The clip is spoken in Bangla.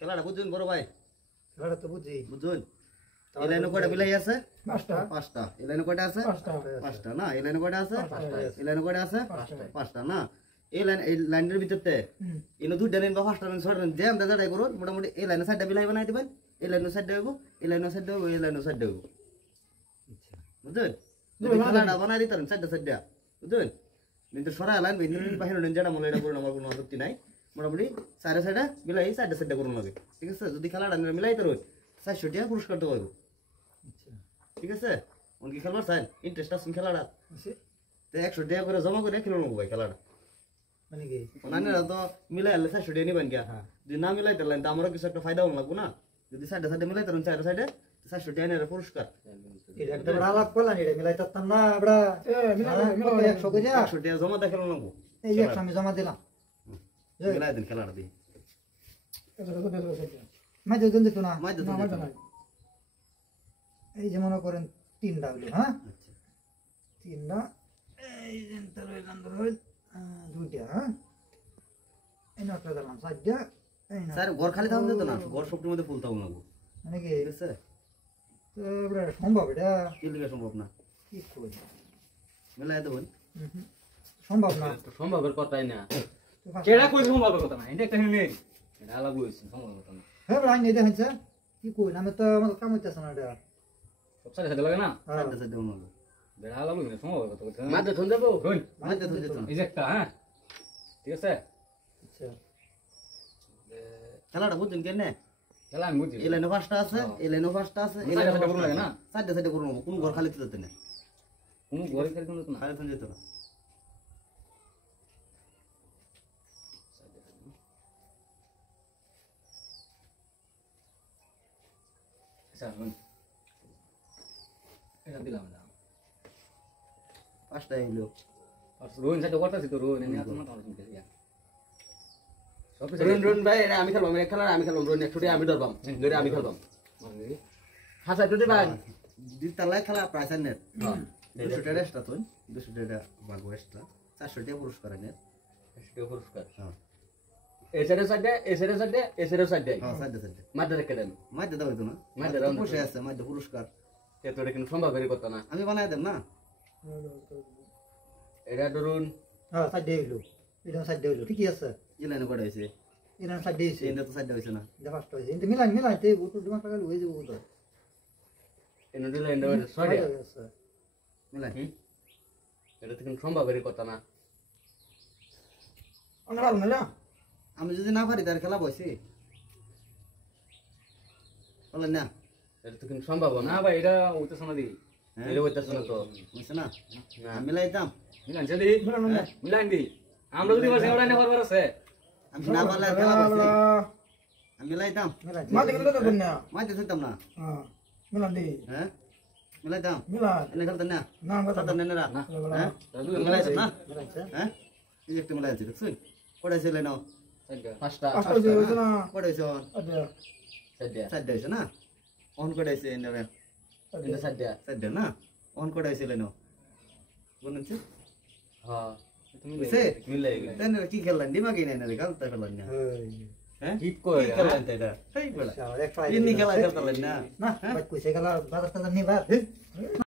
খেলাটা বুঝুন বড় ভাই খেলাটা তো বুঝি বুঝুন এই লাইনে কয়টা বিলাই আছে পাঁচটা এই লাইনে কয়টা আছে পাঁচটা না এই লাইনে কয়টা আছে এই লাইনে কয়টা আছে পাঁচটা না এই লাইনের ভিতরতে ইনো দুইটা লাইন বা পাঁচটা লাইন ছয়টা লাইন যে আমরা যেটাই করুন মোটামুটি এই লাইনে সাইডটা বিলাই বানাই দিবেন এই লাইনের সাইডটা হইব এই লাইনের সাইডটা হইব এই লাইনের সাইডটা হইব বুঝলেন খেলাটা বানাই দিতেন সাইডটা বুঝলেন কিন্তু সরাই লাইন বাহির যেটা মনে এটা করুন আমার কোনো আপত্তি নাই মোটামুটি সাইডে সাইডে মিলাই সাইডটা করুন লাগে ঠিক আছে যদি খেলাটা মিলাই তো রই 400 টাকা পুরস্কার দেবো ঠিক আছে অনেক খেলবার চাই ইন্টারেস্ট আছে খেলাটা 100 টাকা করে জমা করে খেলো নেবো ভাই খেলাটা মানে কি অন্যান্যরা তো মিলাই আনলে 400 টাকা নিবেন গিয়া যদি না মিলাই তাহলে আমারও কিছু একটা ফায়দা লাগবো না যদি সাইডে মিলাই তাহলে সাইডে 400 টাকা নেওয়ার পুরস্কার এটা একটা আলাপ করলাম এটা মিলাই তাম না আমরা মিলাই 100 করে 100 টাকা জমা দিয়ে খেলো নেবো এই 100 আমি জমা দিলাম মিলাই দিন খেলাটা দিয়ে মাঝে দিন দিত না মাঝে এই যে মনে করেন 3টা হলো হ্যাঁ 3টা এই যেনটা রইলাম ধরুন 2টা হ্যাঁ এই নটা দিলাম 4টা এই না স্যার ঘর খালি থাকুন তো না ঘর সবটির মধ্যে ফুল থাকুন লাগবো মানে কি ঠিক আছে তো এবারে সম্ভব এটা কি লিখে সম্ভব না কি কই মিলাই দেবেন সম্ভব না সম্ভবের কথাই না কেডা কই সম্ভবের কথা না এটা একটা নেই এটা আলাদা হইছে সম্ভবের কথা না হ্যাঁ ভাই নেই দেখেন স্যার কি কই আমি তো আমার কাম হইতাছে না এটা সব সাথে লাগে না সাইডে দেবেন লাগবো বেড়া আলাদা হইছে সম্ভবের কথা কথা মাঝে থন যাবো কই মাঝে থন যেত এই যে একটা হ্যাঁ ঠিক আছে আচ্ছা খেলাটা বুঝছেন কেন খেলা আমি বুঝি এই লাইনে পাঁচটা আছে এই লাইনে পাঁচটা আছে এই লাইনে করুন লাগে না সাইডে করুন কোন ঘর খালি যেতে না কোন ঘরে খেলে কোন না খালি থন যেত না স্যার এটা দিলাম না পাঁচটা এলো আর রোহিন সাথে করতেছি তো রোহিন আমি আপনার কথা শুনতে ইয়া সব কিছু রুন ভাই এটা আমি খেলবাম এটা খেলার আমি খেলবাম রুন একটু আমি ধরবাম ধরে আমি খেলবাম হাসা একটু ভাই দ্বিতীয় খেলা প্রাইস নেট 200 টাকা এক্সট্রা তুই 200 টাকা ভাগ এক্সট্রা 400 টাকা পুরস্কার নেট এটা পুরস্কার হ্যাঁ এসের সাইডে হ্যাঁ সাইডে মাঝে রেখে দেন মাঝে দাও তো না মাঝে দাও বসে আছে মাঝে পুরস্কার এতটা কিন্তু সম্ভবের কথা না আমি বানাই দেব না এটা ধরুন হ্যাঁ সাইডে হইলো এটা সাইডে হইলো ঠিকই আছে এই লাইনে কয়টা হইছে এটা সাইডে হইছে এটা তো সাইডে হইছে না এটা ফার্স্ট হইছে কিন্তু মিলাই তে ওটো দিমাগ লাগালে হয়ে যাবে ওটা এনে দিলে এনে সরি আছে মিলাই এটা তো কিন্তু সম্ভবের কথা না আমরা পারবো না আমি যদি না পারি তার খেলা বসে বলেন না এটা তো কিন্তু সম্ভব না না ভাই এটা হইতেছ না দি এটা হইতাছে না তো বুঝছ না মিলাইতাম মিলান দি মিলান দি আমরা যদি বসে ওরা না করবার আছে আমি না পারলে আর খেলা বসে আমি মিলাইতাম মাঝে গেলে তো না মাঝে থাকতাম না হ্যাঁ মিলান দি হ্যাঁ মিলাইতাম মিলান এনে খেলতেন না না আমরা খেলতেন না না হ্যাঁ মিলাইতাম না মিলাইছে হ্যাঁ এই একটা মিলাইছি দেখছুন কটাইছে লাইন পাঁচটা পাঁচটা হইছে না কটাইছে আচ্ছা সাইডে সাইডে হইছে না অন কটাইছে এনে এটা সাইডে সাইডে না অন কটাইছে লাইন বলুনছে হ্যাঁ বুঝছে মিলে গেল তেন কি খেললেন দিমাগই নাই না রে কাল তাই খেললেন না হ্যাঁ ঠিক করে কি খেললেন তাই এটা এই বলা এক ফাইল ইনি খেলা খেলতেন না না কইছে গেল বাজার টাজার নিবা